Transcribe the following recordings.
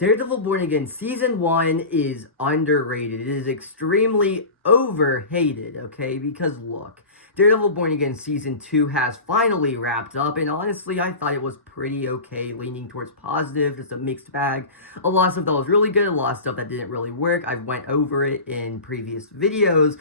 Daredevil Born Again Season 1 is underrated. It is extremely overhated, okay? Because look, Daredevil Born Again Season 2 has finally wrapped up, and honestly, I thought it was pretty okay, leaning towards positive, just a mixed bag. A lot of stuff that was really good, a lot of stuff that didn't really work. I've went over it in previous videos,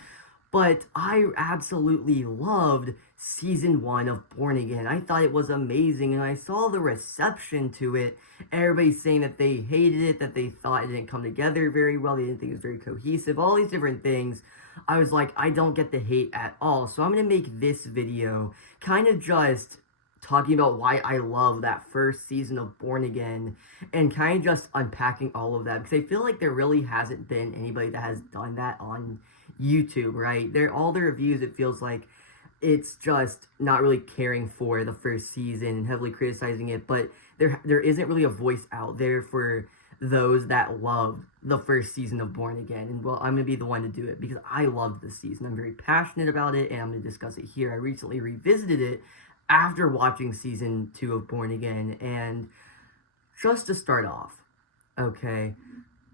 but I absolutely loved Season 1 of Born Again. I thought it was amazing, and I saw the reception to it. Everybody saying that they hated it, that they thought it didn't come together very well, they didn't think it was very cohesive, all these different things. I was like, I don't get the hate at all. So I'm going to make this video kind of just talking about why I love that first season of Born Again, and kind of just unpacking all of that, because I feel like there really hasn't been anybody that has done that on YouTube, right? All the reviews, it feels like it's just not really caring for the first season and heavily criticizing it, but there isn't really a voice out there for those that love the first season of Born Again. And well, I'm gonna be the one to do it because I loved this season. I'm very passionate about it, and I'm gonna discuss it here. I recently revisited it after watching season 2 of Born Again, and just to start off, okay,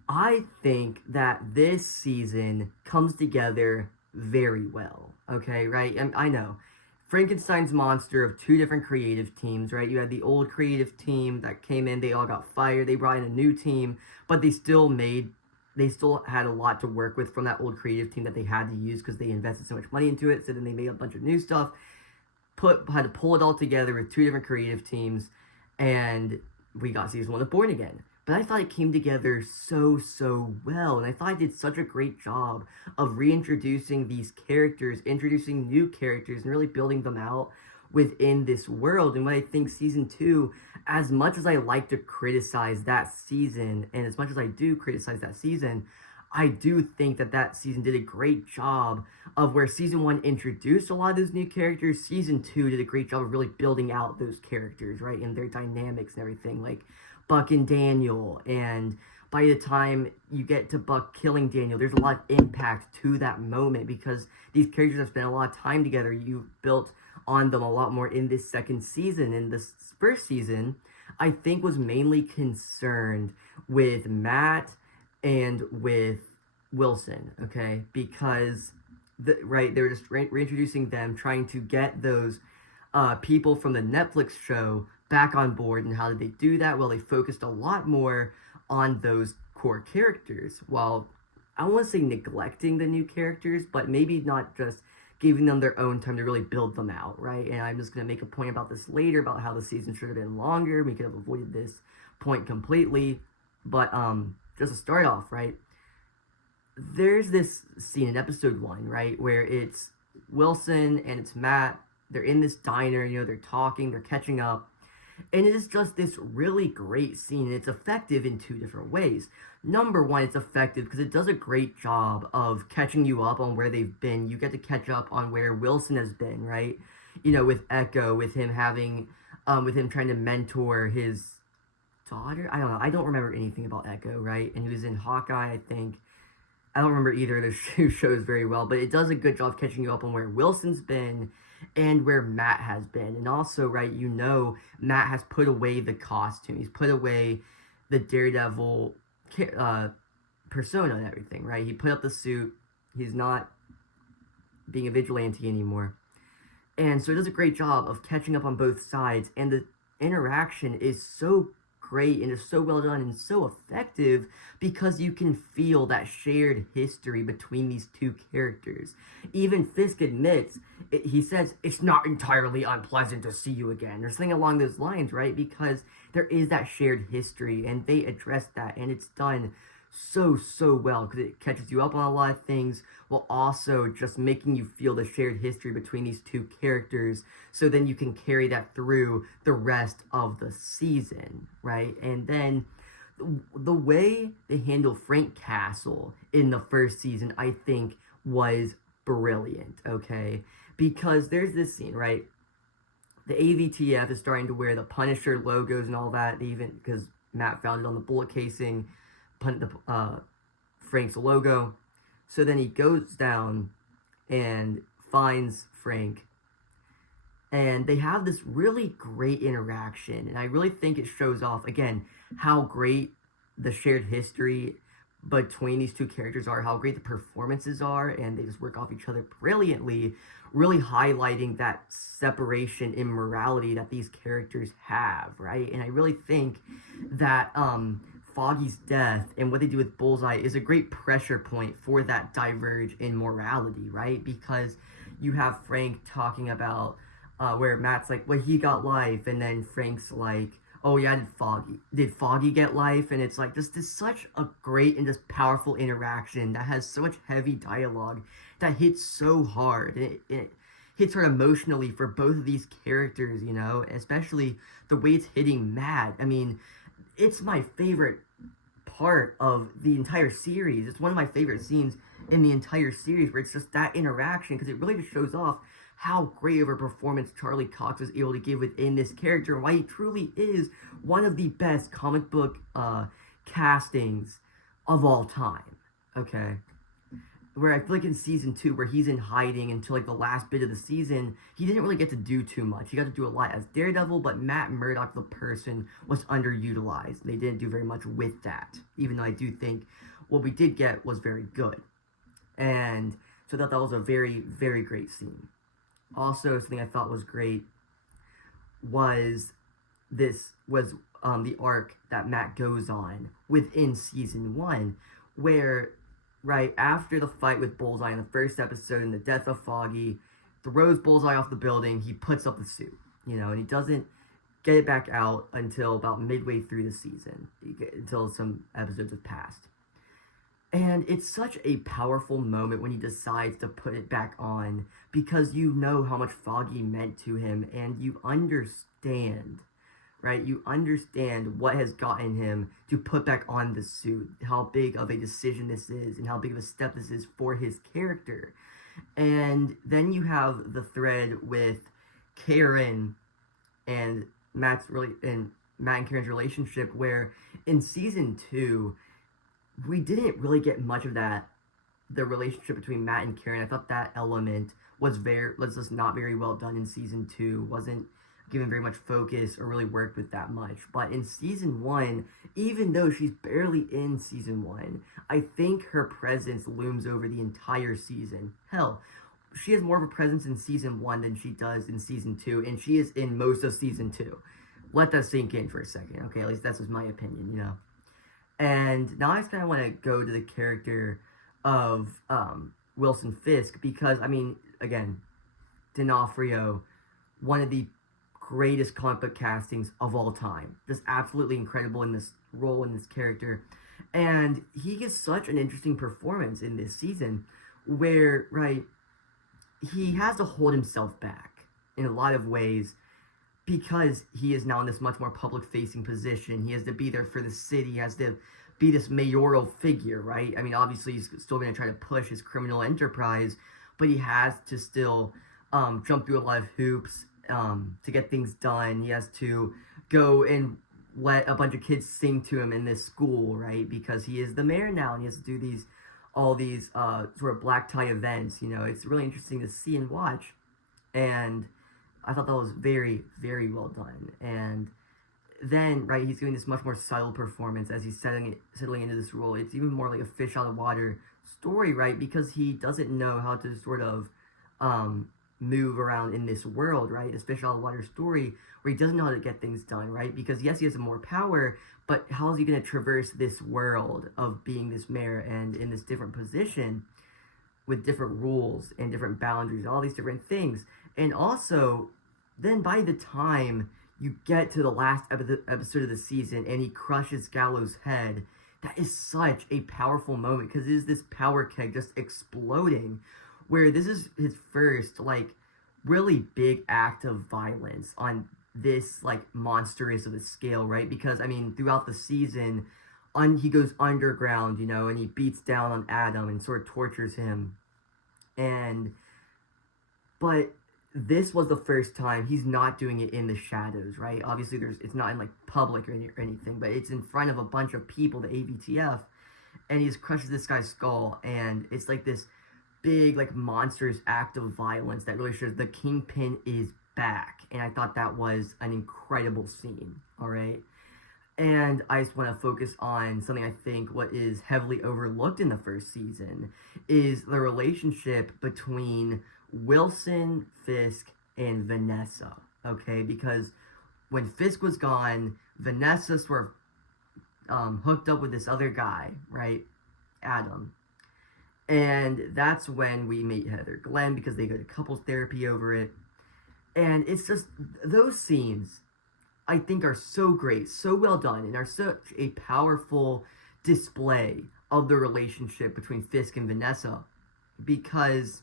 I think that this season comes together very well, okay, right? And I know, Frankenstein's monster of two different creative teams, right? You had the old creative team that came in, they all got fired, they brought in a new team, but they still had a lot to work with from that old creative team that they had to use because they invested so much money into it, so then they made a bunch of new stuff, had to pull it all together with two different creative teams, and we got season 1 of Born Again. But I thought it came together so well, and I thought I did such a great job of reintroducing these characters, introducing new characters, and really building them out within this world. And what I think season 2, as much as I like to criticize that season, and as much as I do criticize that season, I do think that season did a great job of where season 1 introduced a lot of those new characters. Season 2 did a great job of really building out those characters, right, and their dynamics and everything, like Buck and Daniel, and by the time you get to Buck killing Daniel, there's a lot of impact to that moment because these characters have spent a lot of time together. You built on them a lot more in this second season. And this first season, I think, was mainly concerned with Matt and with Wilson, okay? Because, they were just reintroducing them, trying to get those people from the Netflix show back on board. And how did they do that? Well, they focused a lot more on those core characters, while I don't want to say neglecting the new characters, but maybe not just giving them their own time to really build them out, right? And I'm just going to make a point about this later, about how the season should have been longer. We could have avoided this point completely. But just to start off, right, there's this scene in episode 1, right, where it's Wilson and it's Matt. They're in this diner, they're talking, they're catching up. And it is just this really great scene, and it's effective in two different ways. Number one, it's effective because it does a great job of catching you up on where they've been. You get to catch up on where Wilson has been, right? With Echo, with him trying to mentor his daughter. I don't know. I don't remember anything about Echo, right? And he was in Hawkeye, I think. I don't remember either of those shows very well, but it does a good job catching you up on where Wilson's been and where Matt has been. And also, right, Matt has put away the costume. He's put away the Daredevil persona and everything, right? He put up the suit. He's not being a vigilante anymore. And so it does a great job of catching up on both sides. And the interaction is so great and is so well done and so effective because you can feel that shared history between these two characters. Even Fisk admits, he says, it's not entirely unpleasant to see you again, or something along those lines, right? Because there is that shared history, and they address that, and it's done so well because it catches you up on a lot of things while also just making you feel the shared history between these two characters, so then you can carry that through the rest of the season, right? And then the way they handle Frank Castle in the first season, I think, was brilliant, okay? Because there's this scene, right? The AVTF is starting to wear the Punisher logos and all that, even because Matt found it on the bullet casing, Frank's logo. So then he goes down and finds Frank, and they have this really great interaction, and I really think it shows off, again, how great the shared history between these two characters are, how great the performances are, and they just work off each other brilliantly, really highlighting that separation in morality that these characters have, right? And I really think that Foggy's death and what they do with Bullseye is a great pressure point for that diverge in morality, right? Because you have Frank talking about where Matt's like, well, he got life, and then Frank's like, oh yeah, did Foggy get life? And it's like this such a great and just powerful interaction that has so much heavy dialogue that hits so hard. It hits hard emotionally for both of these characters, you know, especially the way it's hitting Matt. I mean, it's my favorite part of the entire series. It's one of my favorite scenes in the entire series, where it's just that interaction, because it really just shows off how great of a performance Charlie Cox was able to give within this character, and why he truly is one of the best comic book castings of all time. Okay, where I feel like in season 2, where he's in hiding until like the last bit of the season, he didn't really get to do too much. He got to do a lot as Daredevil, but Matt Murdock, the person, was underutilized. They didn't do very much with that, even though I do think what we did get was very good. And so that was a very, very great scene. Also, something I thought was great was the arc that Matt goes on within season 1, where right after the fight with Bullseye in the first episode and the death of Foggy, throws Bullseye off the building, he puts up the suit, you know, and he doesn't get it back out until about midway through the season, until some episodes have passed. And it's such a powerful moment when he decides to put it back on, because you know how much Foggy meant to him, and you understand, right? You understand what has gotten him to put back on the suit, how big of a decision this is, and how big of a step this is for his character. And then you have the thread with Karen and Matt and Karen's relationship, where in season 2, we didn't really get much of that, the relationship between Matt and Karen. I thought that element was just not very well done in season 2, wasn't given very much focus or really worked with that much. But in season 1, even though she's barely in season 1, I think her presence looms over the entire season. Hell, she has more of a presence in season 1 than she does in season 2, and she is in most of season 2. Let that sink in for a second, okay? At least that's just my opinion, you know? And now I just kind of want to go to the character of Wilson Fisk, because, I mean, again, D'Onofrio, one of the greatest comic book castings of all time. Just absolutely incredible in this role, in this character. And he gives such an interesting performance in this season, where, right, he has to hold himself back in a lot of ways, because he is now in this much more public-facing position. He has to be there for the city. He has to be this mayoral figure, right? I mean, obviously, he's still going to try to push his criminal enterprise, but he has to still jump through a lot of hoops to get things done. He has to go and let a bunch of kids sing to him in this school, right? Because he is the mayor now, and he has to do all these sort of black tie events. You know, it's really interesting to see and watch. And I thought that was very, very well done. And then, right, he's doing this much more subtle performance as he's settling into this role. It's even more like a fish out of water story, right? Because he doesn't know how to sort of move around in this world, right? This fish out of water story where he doesn't know how to get things done, right? Because yes, he has more power, but how is he going to traverse this world of being this mayor and in this different position with different rules and different boundaries, all these different things? And also, then by the time you get to the last episode of the season and he crushes Gallows' head, that is such a powerful moment, because it is this power keg just exploding, where this is his first, like, really big act of violence on this, like, monstrous of a scale, right? Because, I mean, throughout the season, he goes underground, you know, and he beats down on Adam and sort of tortures him. But this was the first time he's not doing it in the shadows, right? Obviously, it's not in, like, public or anything, but it's in front of a bunch of people, the AVTF, and he just crushes this guy's skull, and it's like this big, like, monstrous act of violence that really shows the Kingpin is back. And I thought that was an incredible scene, all right? And I just want to focus on something I think what is heavily overlooked in the first season is the relationship between Wilson, Fisk, and Vanessa. Okay, because when Fisk was gone, Vanessa sort of hooked up with this other guy, right? Adam. And that's when we meet Heather Glenn because they go to couples therapy over it. And it's just those scenes I think are so great, so well done, and are such a powerful display of the relationship between Fisk and Vanessa. Because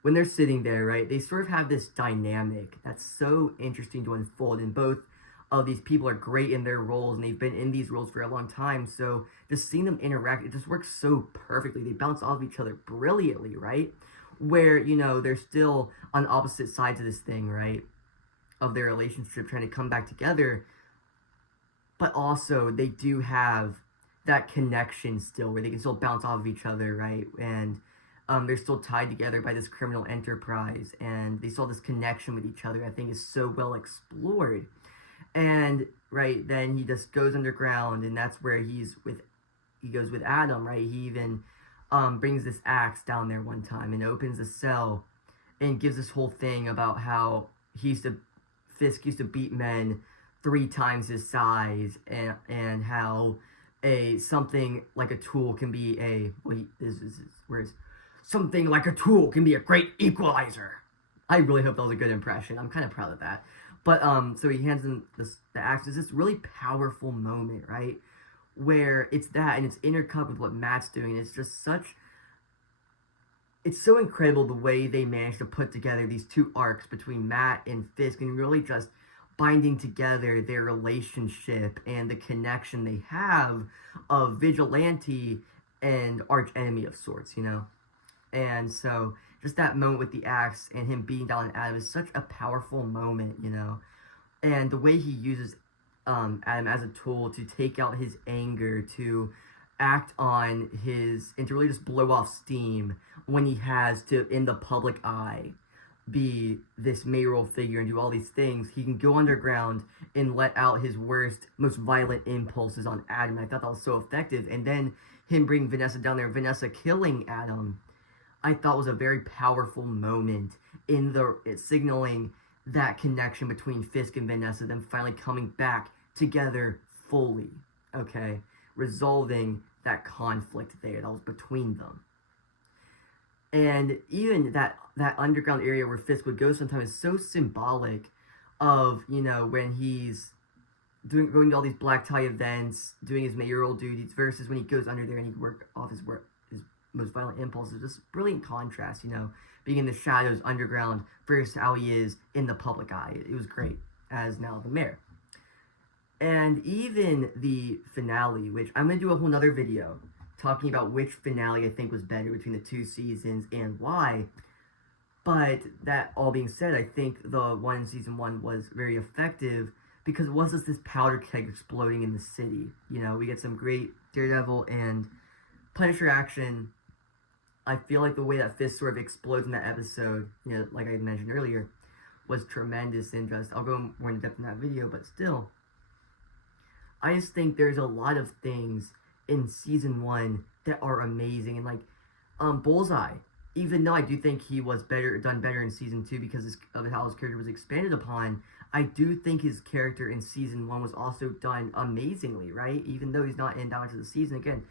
when they're sitting there, right, they sort of have this dynamic that's so interesting to unfold, and both of these people are great in their roles, and they've been in these roles for a long time, so just seeing them interact, it just works so perfectly. They bounce off each other brilliantly, right? Where, you know, they're still on opposite sides of this thing, right? Of their relationship, trying to come back together, but also they do have that connection still where they can still bounce off of each other, right? And they're still tied together by this criminal enterprise, and they still have this connection with each other. I think is so well explored. And right then he just goes underground, and that's where he goes with Adam, right? He even brings this axe down there one time and opens a cell and gives this whole thing about how Fisk used to beat men 3 times his size, and how something like a tool can be something like a tool can be a great equalizer. I really hope that was a good impression. I'm kind of proud of that. But so he hands him the axe. It's this really powerful moment, right, where it's that, and it's intercut with what Matt's doing. It's just it's so incredible the way they managed to put together these 2 arcs between Matt and Fisk, and really just binding together their relationship and the connection they have of vigilante and arch enemy of sorts, you know? And so just that moment with the axe and him beating down Adam is such a powerful moment, you know? And the way he uses Adam as a tool to take out his anger, to act on and to really just blow off steam when he has to, in the public eye, be this mayoral figure and do all these things. He can go underground and let out his worst, most violent impulses on Adam. I thought that was so effective. And then him bringing Vanessa down there, Vanessa killing Adam, I thought was a very powerful moment in signaling that connection between Fisk and Vanessa, them finally coming back together fully, okay? Resolving that conflict there that was between them. And even that underground area where Fisk would go sometimes is so symbolic of, you know, when he's going to all these black tie events, doing his mayoral duties, versus when he goes under there and he work off his most violent impulses. Just brilliant contrast, you know, being in the shadows underground versus how he is in the public eye. It was great as now the mayor. And even the finale, which I'm going to do a whole nother video talking about which finale I think was better between the 2 seasons and why. But that all being said, I think the one in season 1 was very effective because it was just this powder keg exploding in the city. You know, we get some great Daredevil and Punisher action. I feel like the way that Fisk sort of explodes in that episode, you know, like I mentioned earlier, was tremendous. And just, I'll go more in depth in that video, but still, I just think there's a lot of things in season 1 that are amazing. And like Bullseye, even though I do think he was done better in season 2 because of how his character was expanded upon, I do think his character in season 1 was also done amazingly, right? Even though he's not in that much of the season. Again,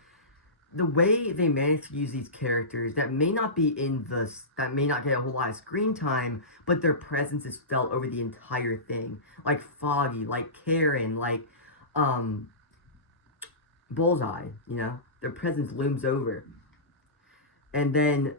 the way they managed to use these characters that may not get a whole lot of screen time, but their presence is felt over the entire thing. Like Foggy, like Karen, like Bullseye, you know? Their presence looms over. And then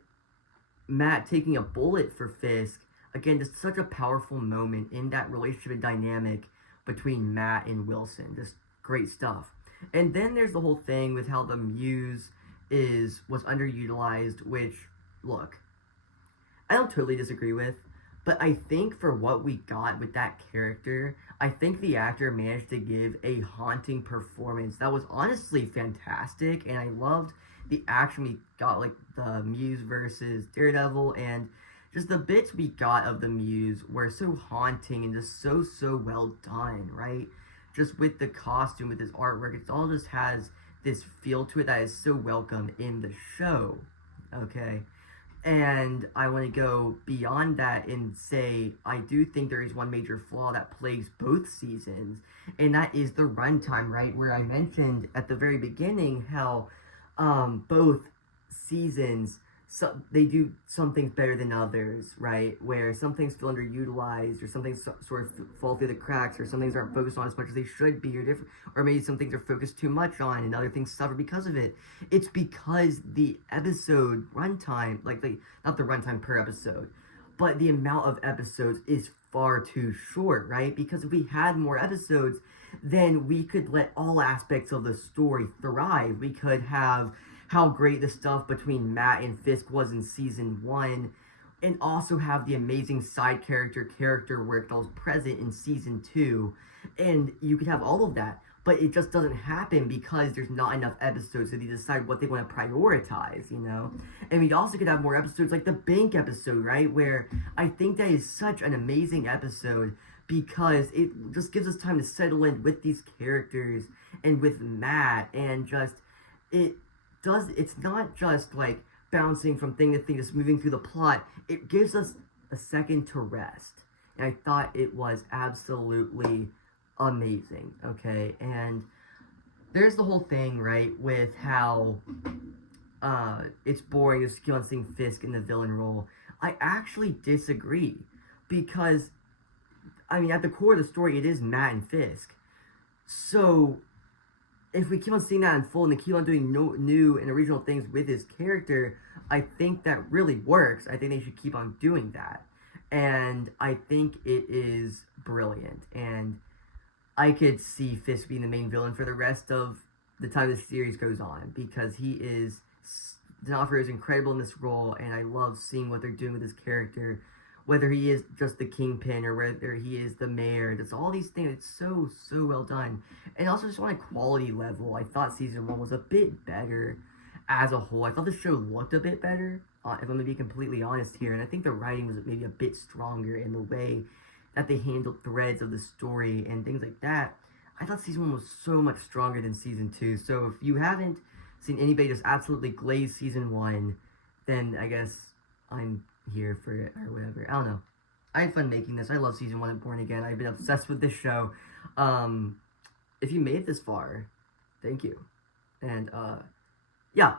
Matt taking a bullet for Fisk, again, just such a powerful moment in that relationship and dynamic between Matt and Wilson. Just great stuff. And then there's the whole thing with how the Muse was underutilized, which, look, I don't totally disagree with, but I think for what we got with that character, I think the actor managed to give a haunting performance that was honestly fantastic, and I loved the action we got, like the Muse versus Daredevil, and just the bits we got of the Muse were so haunting and just so well done, right? just with the costume, with his artwork, it all just has this feel to it that is so welcome in the show, okay? And I want to go beyond that and say I do think there is one major flaw that plagues both seasons, and that is the runtime, right? Where I mentioned at the very beginning how both seasons, so they do some things better than others, right? Where some things feel underutilized, or some things sort of fall through the cracks, or some things aren't focused on as much as they should be, or different, or maybe some things are focused too much on, and other things suffer because of it. It's because the episode runtime, like not the runtime per episode, but the amount of episodes is far too short, right? Because if we had more episodes, then we could let all aspects of the story thrive. We could have how great the stuff between Matt and Fisk was in season 1, and also have the amazing side character work that was present in season 2, and you could have all of that, but it just doesn't happen because there's not enough episodes, so they decide what they want to prioritize, you know? And we also could have more episodes like the bank episode, right, where I think that is such an amazing episode because it just gives us time to settle in with these characters and with Matt, and just it's not just like bouncing from thing to thing, just moving through the plot. It gives us a second to rest. And I thought it was absolutely amazing, okay? And there's the whole thing, right, with how it's boring just keep on seeing Fisk in the villain role. I actually disagree, because, I mean, at the core of the story, it is Matt and Fisk. So if we keep on seeing that unfold and they keep on doing new and original things with his character, I think that really works. I think they should keep on doing that. And I think it is brilliant. And I could see Fisk being the main villain for the rest of the time this series goes on, because D'Onofrio is incredible in this role, and I love seeing what they're doing with his character. Whether he is just the kingpin or whether he is the mayor, just all these things, it's so well done. And also just on a quality level, I thought season 1 was a bit better as a whole. I thought the show looked a bit better, if I'm going to be completely honest here. And I think the writing was maybe a bit stronger in the way that they handled threads of the story and things like that. I thought season 1 was so much stronger than season 2. So if you haven't seen anybody just absolutely glaze season 1, then I guess I'm here for it or whatever. I don't know. I had fun making this. I love season 1 of Born Again. I've been obsessed with this show. If you made it this far, thank you. And yeah.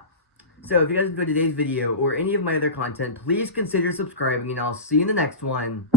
So if you guys enjoyed today's video or any of my other content, please consider subscribing, and I'll see you in the next one.